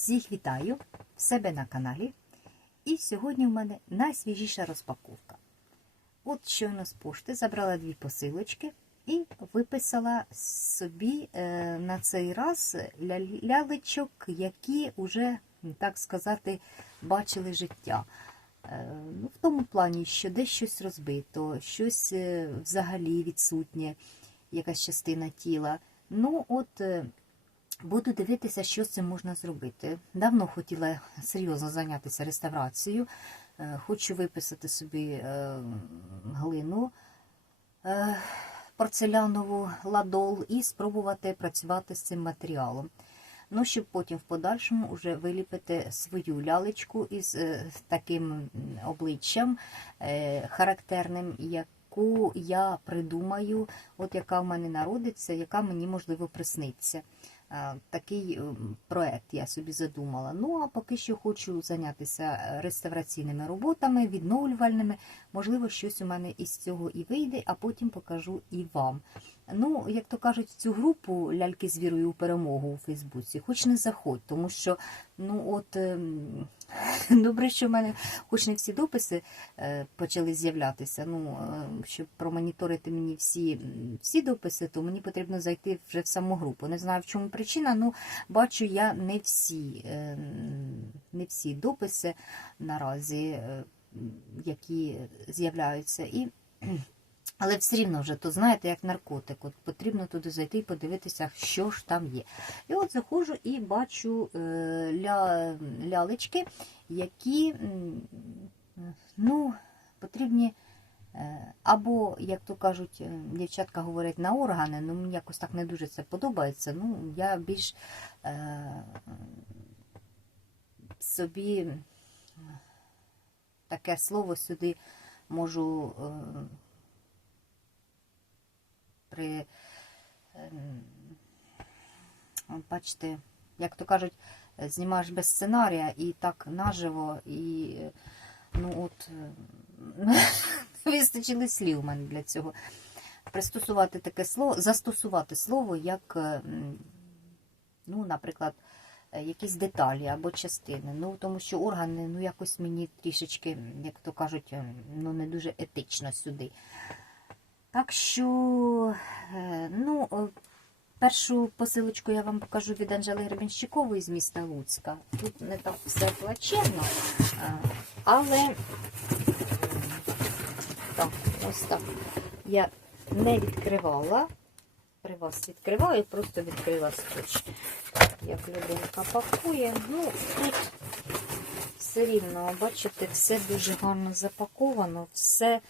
Всіх вітаю в себе на каналі. І сьогодні в мене найсвіжіша розпаковка. От щойно з пошти забрала дві посилочки і виписала собі е, на цей раз ля- лялечок, які вже, так сказати, бачили життя. Е, Ну, в тому плані, що десь щось розбито, щось е, взагалі відсутнє, якась частина тіла. Ну, от буду дивитися, що з цим можна зробити. Давно хотіла серйозно зайнятися реставрацією. Е, Хочу виписати собі е, глину е, порцелянову ладол і спробувати працювати з цим матеріалом. Ну, щоб потім в подальшому вже виліпити свою лялечку із таким обличчям характерним, яку я придумаю, от яка в мене народиться, яка мені можливо присниться. Е, Такий ем, проект я собі задумала. Ну а поки що хочу зайнятися е, реставраційними роботами, відновлювальними. Можливо, щось у мене із цього і вийде, а потім покажу і вам. Ну, як то кажуть, цю групу ляльки з вірою у перемогу у Фейсбуці, хоч не заходь, тому що ну от ем, добре, що в мене хоч не всі дописи е, почали з'являтися. Ну, е, щоб промоніторити мені всі, всі дописи, то мені потрібно зайти вже в саму групу. Не знаю, в чому причина, ну бачу я не всі, е, не всі дописи наразі, е, які з'являються. І але все рівно вже, то знаєте, як наркотик. От потрібно туди зайти і подивитися, що ж там є. І от заходжу і бачу е, ля, лялечки, які ну, потрібні. е, Або, як то кажуть, е, дівчатка говорять на органи, ну мені якось так не дуже це подобається. Ну, я більш е, собі таке слово сюди можу е, при, ем, бачите, як то кажуть, знімаєш без сценарія і так наживо, і ну от е, вистачили слів у мене для цього. Пристосувати таке слово, застосувати слово як, е, ну, наприклад, е, якісь деталі або частини. Ну, тому що органи, ну, якось мені трішечки, як то кажуть, ну, не дуже етично сюди. Так що, е, ну, е, першу посилочку я вам покажу від Анжели Гребенщикової з міста Луцька. Тут не так все плачевно, е, але так, ось так. Я не відкривала. При вас відкриваю, просто відкрила скотч. Як людинка пакує. Ну, тут все рівно, бачите, все дуже гарно запаковано, все.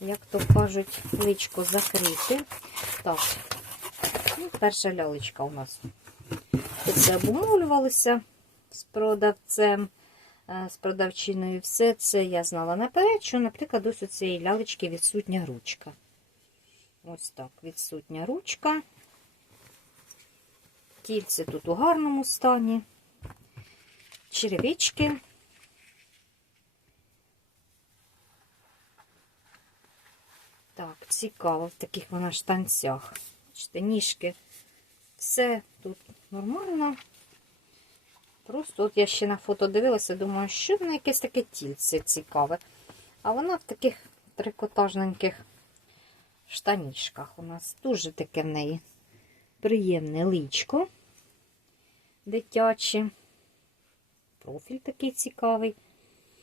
Як то кажуть, личко закрити. Так, ну, перша лялечка у нас. Все обумовлювалося з продавцем, е, з продавчиною. Все це я знала наперед, що, наприклад, ось у цієї лялечки відсутня ручка. Ось так, відсутня ручка. Тільце тут у гарному стані. Черевички. Так, цікаво, в таких вона штанцях. Бачите, ніжки. Все тут нормально. Просто от я ще на фото дивилася, думаю, що на якесь таке тільце цікаве. А вона в таких трикотажненьких штанішках у нас. Дуже таке в неї приємне личко дитяче. Профіль такий цікавий.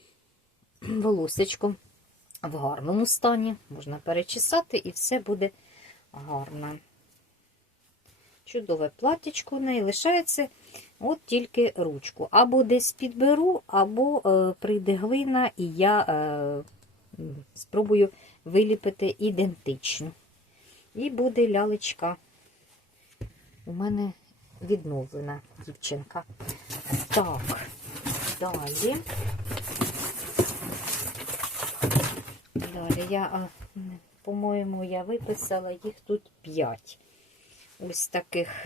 Волосечко в гарному стані. Можна перечесати і все буде гарно. Чудове платічко в неї лишається от тільки ручку. Або десь підберу, або е, прийде глина, і я е, спробую виліпити ідентично. І буде лялечка у мене відновлена дівчинка. Так, далі. Далі я, по-моєму, я виписала їх тут 5. Ось таких.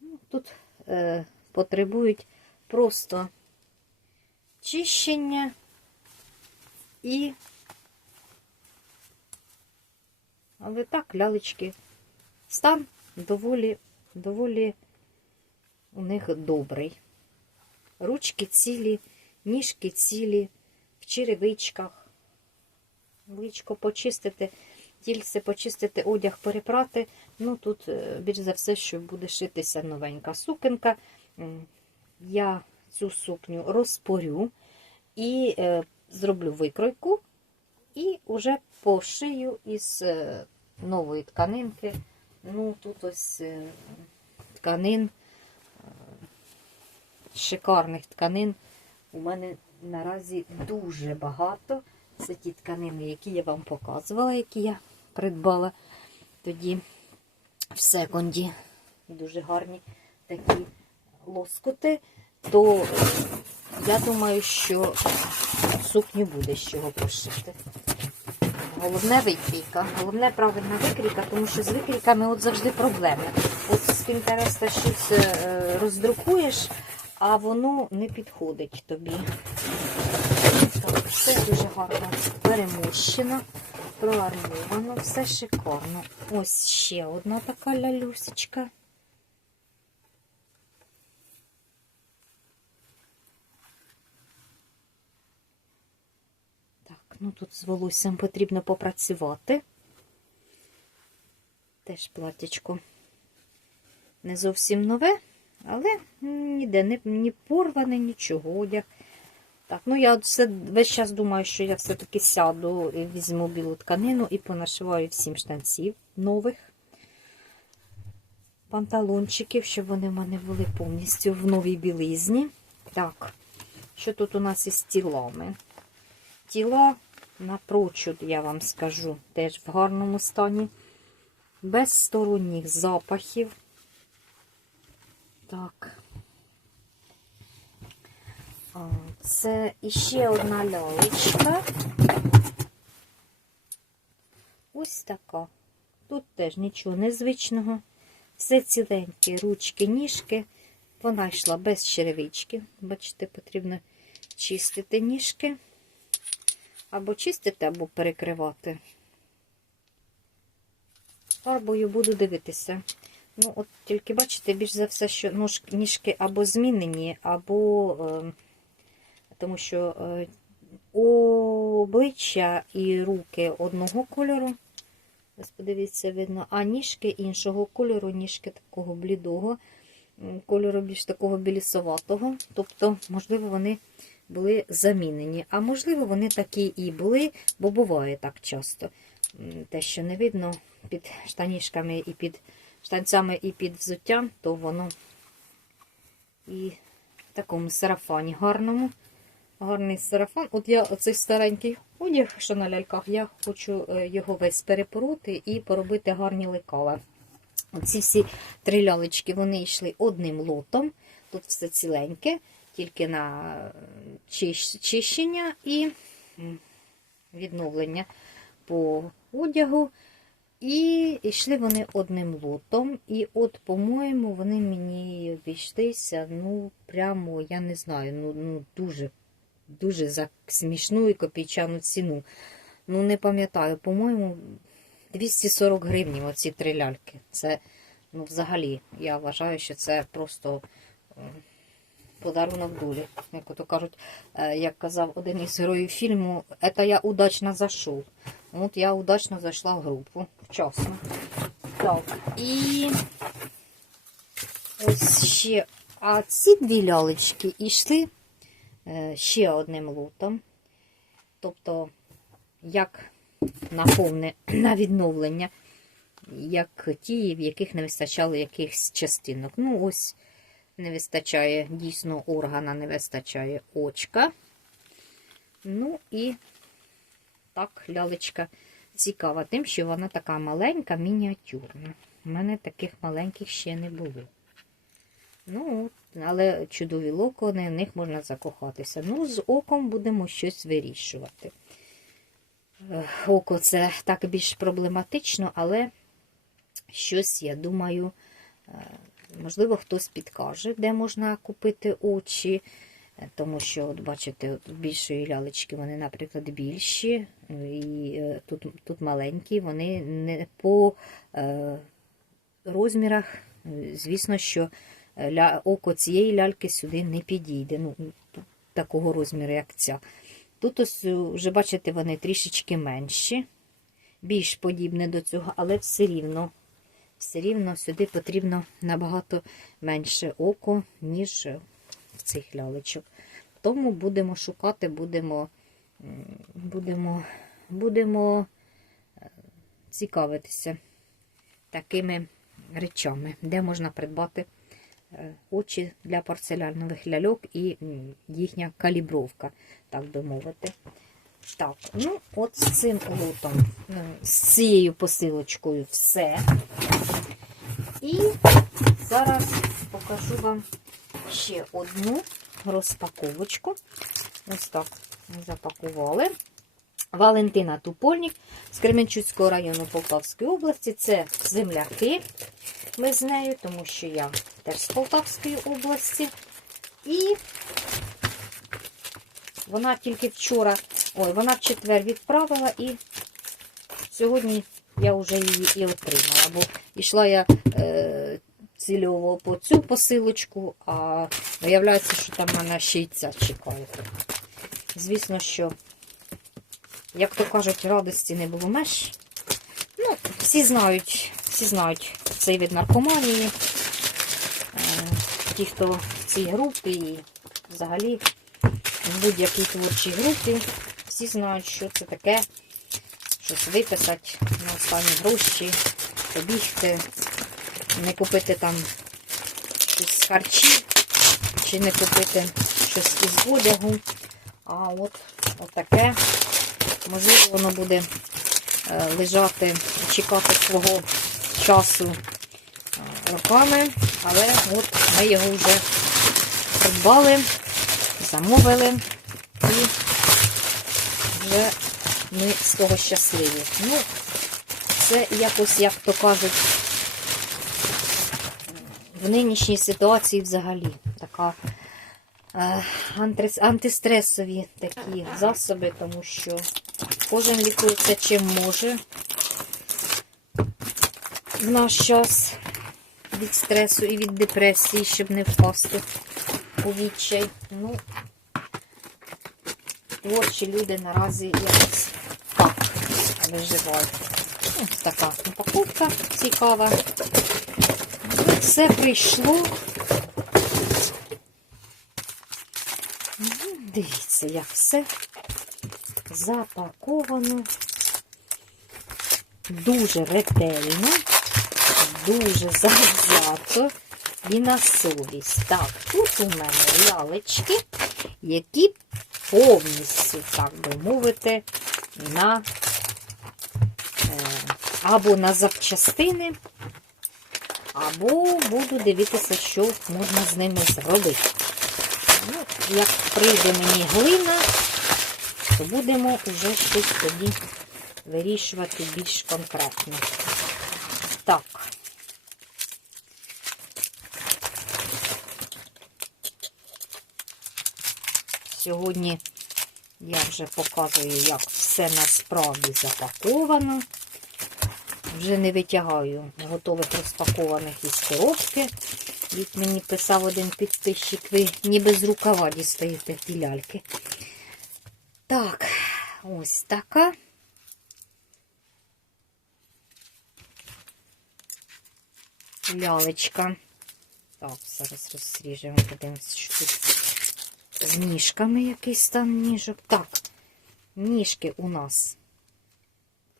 Ну, Тут е, потребують просто чищення І. Але так, лялечки. Стан доволі, доволі у них добрий. Ручки цілі, ніжки цілі, в черевичках. Личко почистити, тільце почистити, одяг перепрати. Ну, тут, е, більш за все, що буде шитися новенька сукенка. Я цю сукню розпорю і е, зроблю викройку, і вже пошию із е, нової тканинки. Ну, тут ось тканин, шикарних тканин. У мене наразі дуже багато. Це ті тканини, які я вам показувала, які я придбала тоді в секонді. Дуже гарні такі лоскоти. То я думаю, що сукню буде з чого пошити. Головне викрійка. Головне правильна викрійка, тому що з викрійками от завжди проблеми. От з Пінтереста щось е, роздрукуєш, а воно не підходить тобі. Так, все дуже гарно перемущено, проармовано, все шикарно. Ось ще одна така лялюсечка. Так, ну тут з волоссям потрібно попрацювати. Теж платячко не зовсім нове, але ніде не, ні порване, нічого одяг. Так, ну я все, весь час думаю, що я все-таки сяду і візьму білу тканину і понашиваю всім штанців нових панталончиків, щоб вони в мене були повністю в новій білизні. Так, що тут у нас із тілами? Тіла напрочуд, я вам скажу, теж в гарному стані, без сторонніх запахів. Так. Це іще одна лялечка. Ось така. Тут теж нічого незвичного. Все ціленьке, ручки, ніжки. Вона йшла без черевички. Бачите, потрібно чистити ніжки. Або чистити, або перекривати. Фарбою буду дивитися. Ну, от тільки бачите, більш за все, що ножки, ніжки або змінені, або е, тому що е, обличчя і руки одного кольору. Ось подивіться, видно, а ніжки іншого кольору, ніжки такого блідого, кольору більш такого білісоватого. Тобто, можливо, вони були замінені. А можливо, вони такі і були, бо буває так часто. Те, що не видно під штанішками і під штанцями і під взуттям, то воно і в такому сарафані гарному. Гарний сарафан. От я оцей старенький одяг, що на ляльках, я хочу е, його весь перепороти і поробити гарні лекала. Оці всі три лялечки вони йшли одним лотом. Тут все ціленьке, тільки на е, чищення і відновлення по одягу. І йшли вони одним лотом. І от, по-моєму, вони мені обійшлися, ну, прямо, я не знаю, ну, ну дуже, дуже за смішну і копійчану ціну. Ну, не пам'ятаю, по-моєму, 240 гривень оці три ляльки. Це, ну, взагалі, я вважаю, що це просто е, подарунок долі. Як ото кажуть, е, як казав один із героїв фільму, це я удачно зайшов. От я удачно зайшла в групу. Вчасно. Так, і ось. А ці дві лялечки йшли е, ще одним лотом. Тобто, як на повне на відновлення, як ті, в яких не вистачало якихось частинок. Ну, ось не вистачає дійсно органа, не вистачає очка. Ну і так, лялечка цікава тим, що вона така маленька, мініатюрна. У мене таких маленьких ще не було. Ну, але чудові локони, в них можна закохатися. Ну, з оком будемо щось вирішувати. Око це так більш проблематично, але щось, я думаю, е, можливо, хтось підкаже, де можна купити очі. Е, Тому що, от бачите, от більшої лялечки вони, наприклад, більші, і е, тут, тут маленькі, вони не по е, розмірах, звісно, що е, ля, око цієї ляльки сюди не підійде. Ну, такого розміру, як ця. Тут ось вже бачите, вони трішечки менші, більш подібне до цього, але все рівно, все рівно сюди потрібно набагато менше око, ніж в цих лялечок. Тому будемо шукати, будемо, будемо, будемо е, цікавитися такими речами, де можна придбати е, очі для порцелянових ляльок і їхня калібровка, так би мовити. Так, ну от з цим лотом, е, з цією посилочкою все. І зараз покажу вам ще одну розпаковочку. Ось так запакували. Валентина Тупольник з Кременчуцького району Полтавської області. Це земляки. Ми з нею, тому що я теж з Полтавської області. І вона тільки вчора, ой, вона в четвер відправила, і сьогодні я вже її і отримала. Бо йшла я е, цільово по цю посилочку, а виявляється, що там мене ще й ця чекає. Звісно, що, як то кажуть, радості не було меж. Ну, всі знають, всі знають цей вид наркоманії. Е, Ті, хто в цій групі і взагалі в будь-якій творчій групі, всі знають, що це таке. Щось виписати на останні гроші, побігти, не купити там щось з харчів, чи не купити щось із одягу. А от, от таке, можливо, воно буде е, лежати, чекати свого часу е, роками, але от ми його вже придбали, замовили і вже ми з того щасливі. Ну, це якось, як то кажуть, в нинішній ситуації взагалі така е, антистресові такі засоби, тому що кожен лікується чим може в наш час від стресу і від депресії, щоб не впасти у відчай. Ну, творчі люди наразі якось так виживають. Ось така упаковка цікава. Все прийшло. Ну, Дивіться, як все запаковано. Дуже ретельно, дуже завзято і на совість. Так, тут у мене лялечки, які повністю, так би мовити, на е, або на запчастини, або буду дивитися, що можна з ними зробити. Ну, як прийде мені глина, то будемо вже щось тоді вирішувати більш конкретно. Так. Сьогодні я вже показую, як все насправді запаковано. Вже не витягаю готових розпакованих із коробки. Від мені писав один підписчик, ви ніби з рукава дістаєте ті ляльки. Так, ось така. Лялечка. Так, зараз розріжемо, подивимося, що тут з ніжками якийсь стан ніжок. Так, ніжки у нас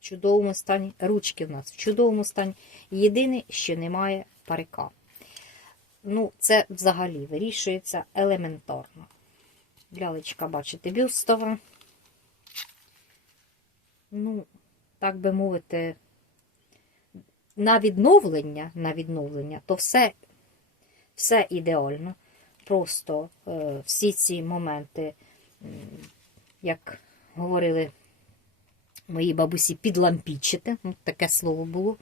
чудовому стані, ручки у нас в чудовому стані. Єдине, що немає парика. Ну, це взагалі вирішується елементарно. Лялечка, бачите, бюстова. Ну, так би мовити, на відновлення, на відновлення, то все, все ідеально. Просто е, всі ці моменти, як говорили мої бабусі, підлампічити. Ну, таке слово було.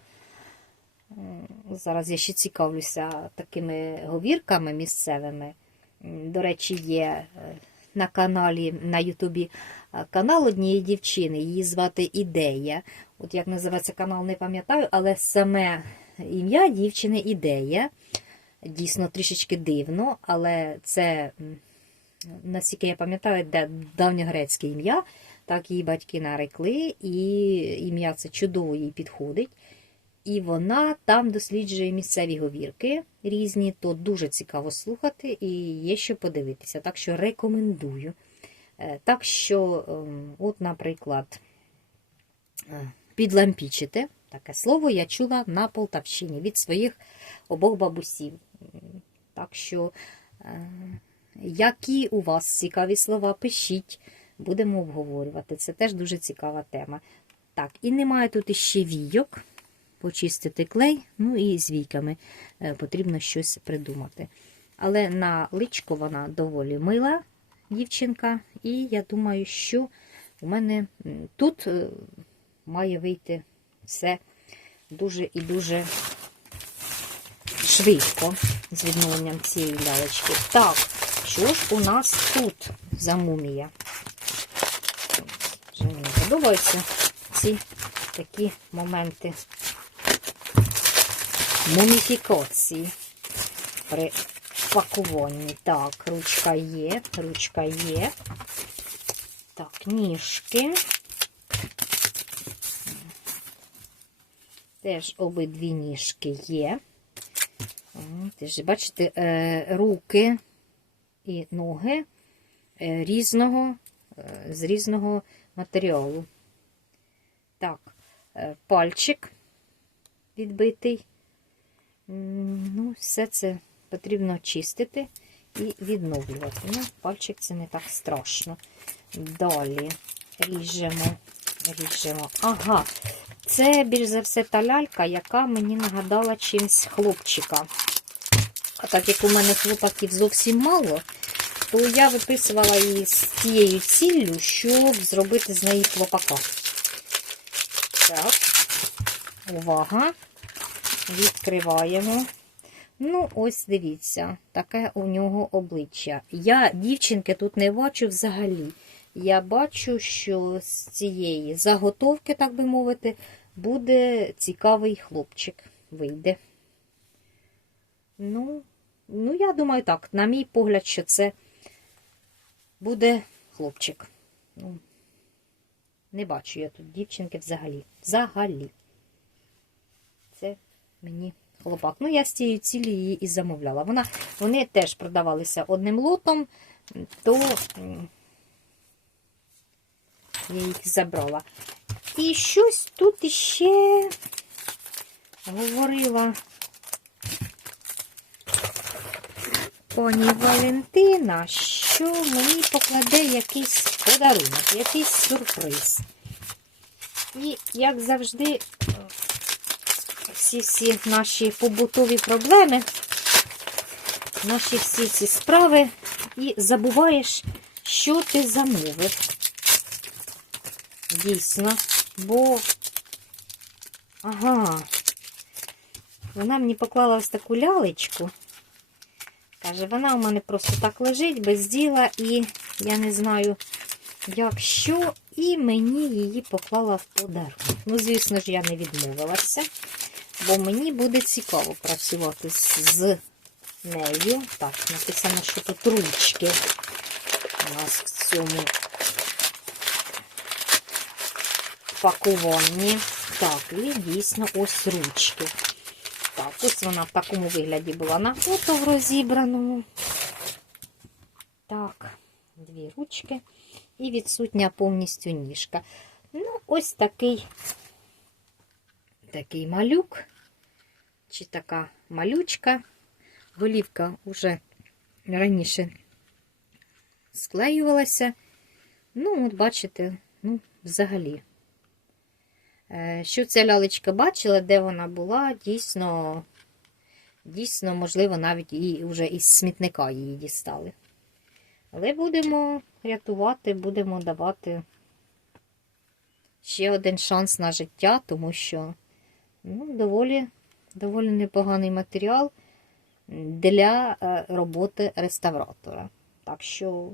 Зараз я ще цікавлюся такими говірками місцевими. До речі, є е, на каналі на Ютубі е, канал однієї дівчини. Її звати Ідея. От як називається канал, не пам'ятаю, але саме ім'я дівчини Ідея. Дійсно трішечки дивно, але це, наскільки я пам'ятаю, де давньогрецьке ім'я. Так її батьки нарекли, і ім'я це чудово їй підходить. І вона там досліджує місцеві говірки різні, то дуже цікаво слухати і є що подивитися. Так що рекомендую. Е, Так що, ем, от, наприклад, е, підлампічити, таке слово я чула на Полтавщині від своїх обох бабусів. Так що, е, які у вас цікаві слова, пишіть, будемо обговорювати. Це теж дуже цікава тема. Так, і немає тут іще війок почистити клей, ну і з війками е, потрібно щось придумати. Але на личко вона доволі мила дівчинка, і я думаю, що у мене тут е, має вийти все дуже і дуже швидко з відновленням цієї лялечки. Так, що ж у нас тут за мумія? Подобаються ці такі моменти муміфікації при пакуванні. Так, ручка є, ручка є. Так, ніжки. Теж обидві ніжки є. Теж, бачите, е, руки і ноги е, різного, е, з різного матеріалу. Так, е, пальчик відбитий. Ну, все це потрібно чистити і відновлювати. Ну, пальчик це не так страшно. Далі ріжемо, ріжемо. Ага, це більш за все та лялька, яка мені нагадала чимсь хлопчика. А так як у мене хлопаків зовсім мало, то я виписувала її з тією ціллю, щоб зробити з неї хлопака. Так, увага. Відкриваємо. Ну, ось дивіться, таке у нього обличчя. Я дівчинки тут не бачу взагалі. Я бачу, що з цієї заготовки, так би мовити, буде цікавий хлопчик. Вийде. Ну, ну, я думаю, так, на мій погляд, що це буде хлопчик. Ну, не бачу я тут дівчинки взагалі. Взагалі. Це мені хлопак. Ну, я з цією цілі її і замовляла. Вона, вони теж продавалися одним лотом, то я їх забрала. І щось тут іще говорила пані Валентина, що мені покладе якийсь подарунок, якийсь сюрприз. І, як завжди, всі всі наші побутові проблеми, наші всі ці справи, і забуваєш, що ти замовив. Дійсно, бо, ага, вона мені поклала ось таку лялечку. Каже, вона у мене просто так лежить без діла, і я не знаю, як що, і мені її поклала в подарунок. Ну, звісно ж, я не відмовилася, бо мені буде цікаво працювати з, нею. Так, написано, що тут ручки у нас в цьому пакуванні. Так, і дійсно ось ручки. Так, ось вона в такому вигляді була на фото в розібраному. Так, дві ручки. І відсутня повністю ніжка. Ну, ось такий такий малюк, чи така малючка. Голівка вже раніше склеювалася. Ну, от бачите, ну, взагалі. Е, Що ця лялечка бачила, де вона була, дійсно, дійсно, можливо, навіть і вже із смітника її дістали. Але будемо рятувати, будемо давати ще один шанс на життя, тому що ну, доволі, доволі непоганий матеріал. для е, роботи реставратора. Так що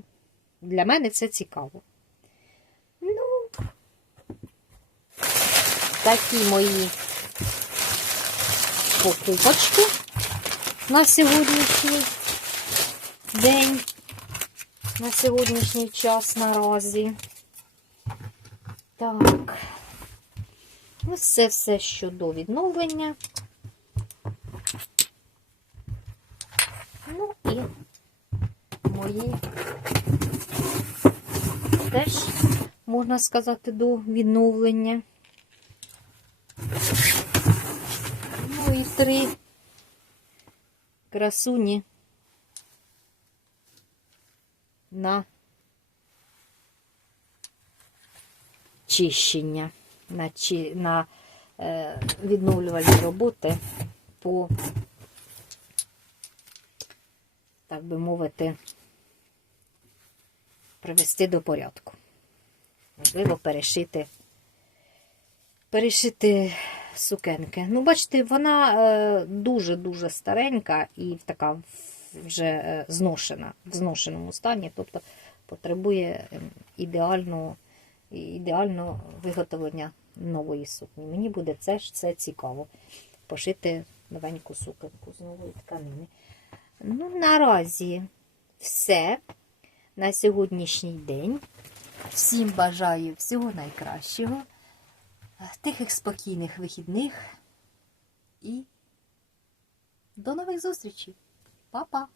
для мене це цікаво. Ну, такі мої покупочки на сьогоднішній день, на сьогоднішній час наразі. Так. Ось це все щодо відновлення. Ну і мої теж, можна сказати, до відновлення. Ну і три. Красуні. На. Чищення, на, чи, на е, відновлювальні роботи по, так би мовити, привести до порядку. Можливо, перешити, перешити сукенки. Ну, бачите, вона е, дуже-дуже старенька і така вже е, зношена, в зношеному стані, тобто потребує ем, ідеального, ідеального виготовлення нової сукні. Мені буде це ж це цікаво. Пошити новеньку сукенку з нової тканини. Ну, наразі все на сьогоднішній день. Всім бажаю всього найкращого, тихих спокійних вихідних і до нових зустрічей. Па-па!